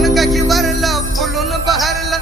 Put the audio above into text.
मन गही वरलं फुलून बहरलं पतूर